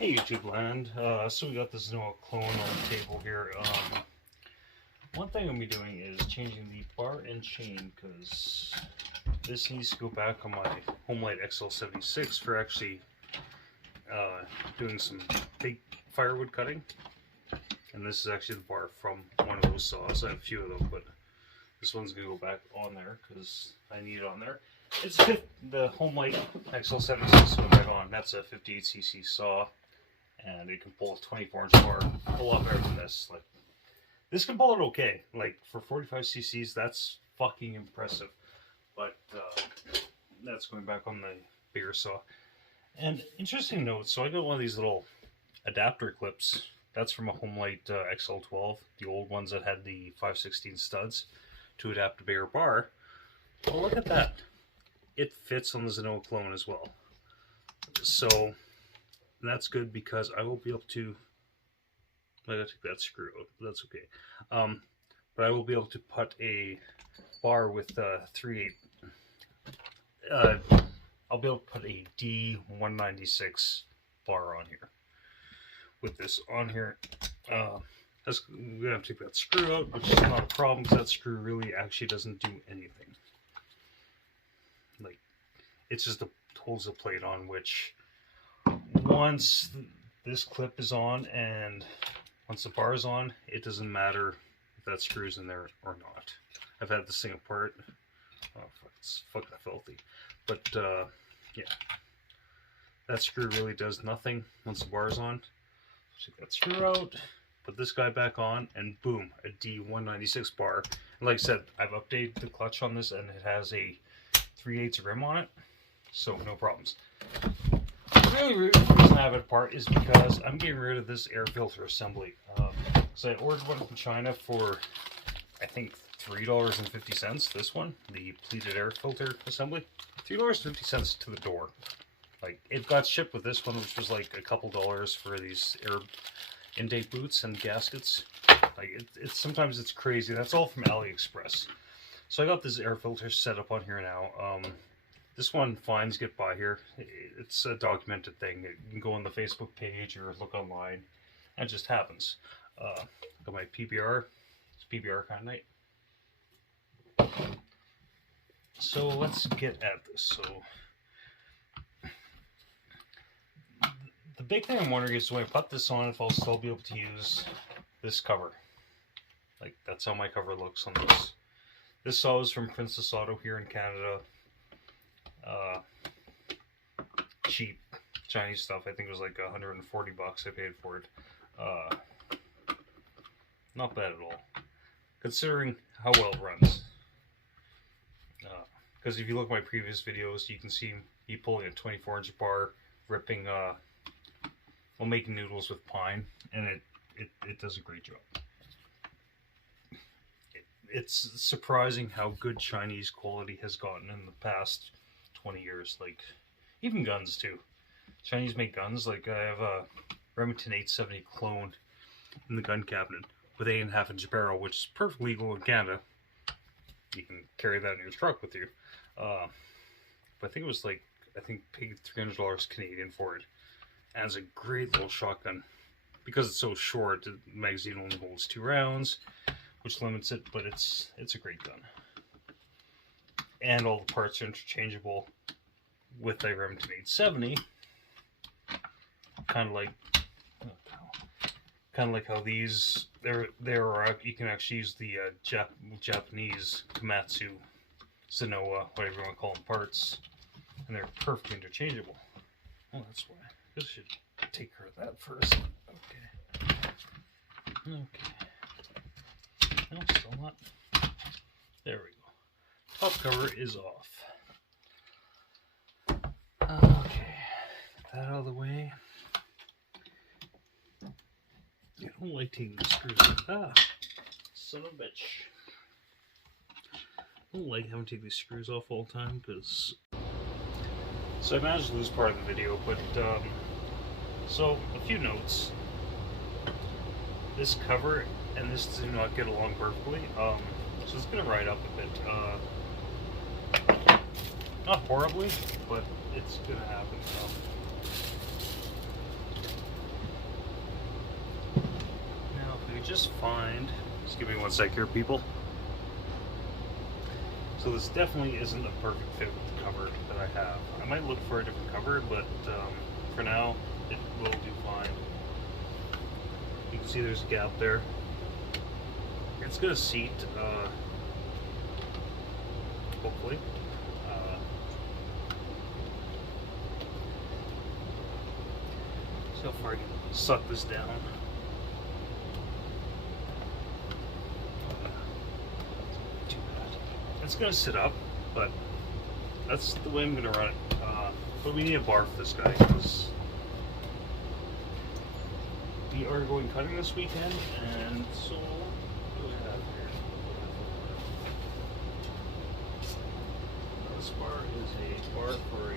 Hey YouTube land, so we got this zenoah clone on the table here. One thing I'm going to be doing is changing the bar and chain, because this needs to go back on my Homelight XL76 for actually doing some big firewood cutting. And this is actually the bar from one of those saws. I have a few of them, but this one's going to go back on there because I need it on there. It's the Homelight XL76 went back on. That's a 58cc saw, and it can pull a 24-inch bar a lot better than this. Like, this can pull it okay. Like, for 45cc's, that's fucking impressive. But that's going back on the bigger saw. And interesting note, so I got one of these little adapter clips. That's from a Homelight XL12, the old ones that had the 5/16 studs to adapt a bigger bar. Well, look at that. It fits on the zenoah clone as well. So that's good because I will be able to, I gotta take that screw out, but that's okay. But I will be able to put a bar with 3/8. I'll be able to put a D196 bar on here. With this on here, we're gonna have to take that screw out, which is not a problem because that screw really actually doesn't do anything. Like, it's just holds the plate on, which once this clip is on and once the bar is on, it doesn't matter if that screw's in there or not. I've had this thing apart. Oh fuck, it's fucking filthy. But yeah, that screw really does nothing once the bar is on. Take that screw out, put this guy back on, and boom, a D196 bar. And like I said, I've updated the clutch on this, and it has a 3/8 rim on it, so no problems. Really, the reason I have it apart is because I'm getting rid of this air filter assembly. So I ordered one from China for, I think, $3.50. This one, the pleated air filter assembly, $3.50 to the door. Like, it got shipped with this one, which was like a couple dollars for these air intake boots and gaskets. Like, it's sometimes it's crazy. That's all from AliExpress. So I got this air filter set up on here now. This one, fines get by here. It's a documented thing. You can go on the Facebook page or look online. That just happens. Got my PBR. It's PBR kind of night. So let's get at this. So the big thing I'm wondering is when I put this on, if I'll still be able to use this cover. Like, that's how my cover looks on this. This saw is from Princess Auto here in Canada. Cheap Chinese stuff. I think it was like 140 bucks I paid for it. Not bad at all, considering how well it runs. Because if you look at my previous videos, you can see me pulling a 24-inch bar, ripping, making noodles with pine, and it does a great job. It's surprising how good Chinese quality has gotten in the past 20 years. Like, even guns too. Chinese make guns. Like, I have a Remington 870 clone in the gun cabinet with 8.5-inch barrel, which is perfectly legal in Canada. You can carry that in your truck with you. But I think it was like, paid $300 Canadian for it. And it's a great little shotgun. Because it's so short, the magazine only holds 2 rounds, which limits it, but it's a great gun. And all the parts are interchangeable with the Remington 870. Kind of like how these, you can actually use the Japanese Komatsu, zenoah, whatever you want to call them, parts, and they're perfectly interchangeable. Oh, that's why. I should take care of that first. Okay. No, still not. There we go. Top cover is off. Okay. Get that out of the way. I don't like taking the screws off. Son of a bitch. I don't like having to take these screws off all the time because... So I managed to lose part of the video, but so a few notes. This cover and this do not get along perfectly, so it's gonna ride up a bit. Not horribly, but it's gonna happen. me just find, just give me one sec here, people. So this definitely isn't a perfect fit with the cover that I have. I might look for a different cover, but for now, it will do fine. You can see there's a gap there. It's gonna seat, hopefully. See how far I can suck this down. Too bad. It's gonna sit up, but that's the way I'm gonna run it. But we need a bar for this guy because we are going cutting this weekend, and so what do we have here? This bar is a bar for a.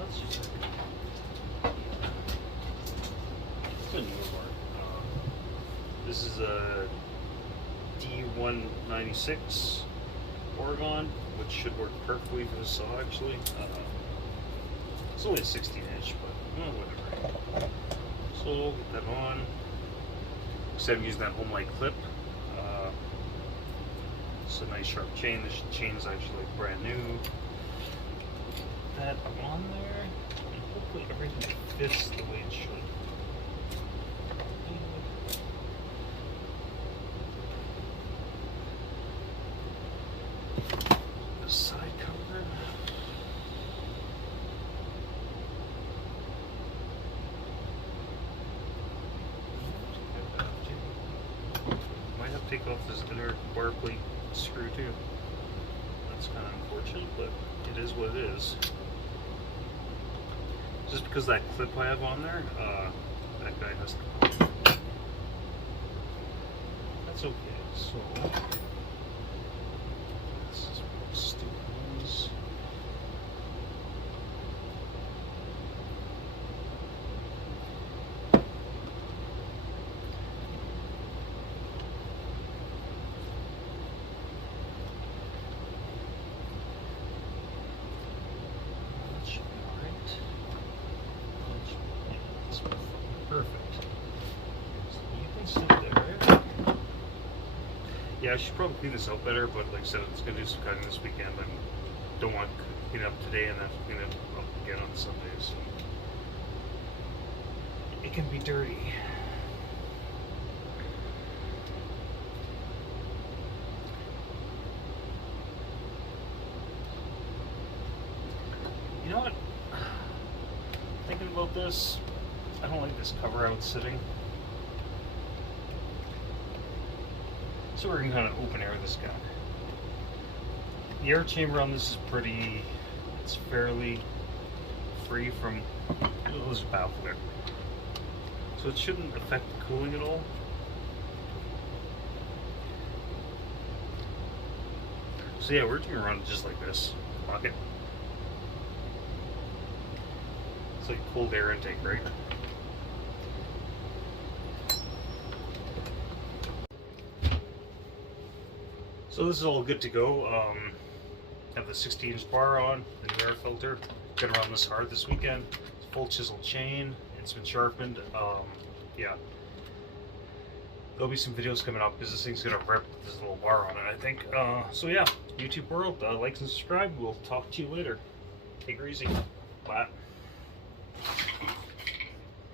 Let's just. It's a newer bar. This is a d196 Oregon, which should work perfectly for the saw. Actually, it's only a 16-inch, but whatever. So we'll get that on. Instead of using that home light clip, it's a nice sharp chain. This chain is actually brand new. Put that on there, and hopefully everything fits the way it should. The side cover. Might have to take off this inner bar plate screw too. That's kind of unfortunate, but it is what it is. Just because that clip I have on there, that guy has to. That's okay. So this is what stupid ones. Perfect. So you can sit there. Yeah, I should probably clean this out better, but like I said, it's going to do some cutting this weekend. I don't want to clean it up today and then clean it up again on Sunday, so it can be dirty. You know what? Thinking about this, I don't like this cover out sitting. So we're going to kind of open air this guy. The air chamber on this is pretty, it's fairly free from, there's a baffle there. So it shouldn't affect the cooling at all. So yeah, we're going to run it just like this. Lock it. It's like cold air intake, right? So this is all good to go. Have the 16-inch bar on, the new air filter. Gonna run this hard this weekend. It's full chisel chain. It's been sharpened. Yeah. There'll be some videos coming up because this thing's gonna rip with this little bar on it, I think. So yeah, YouTube world, like and subscribe. We'll talk to you later. Take her easy. Bye.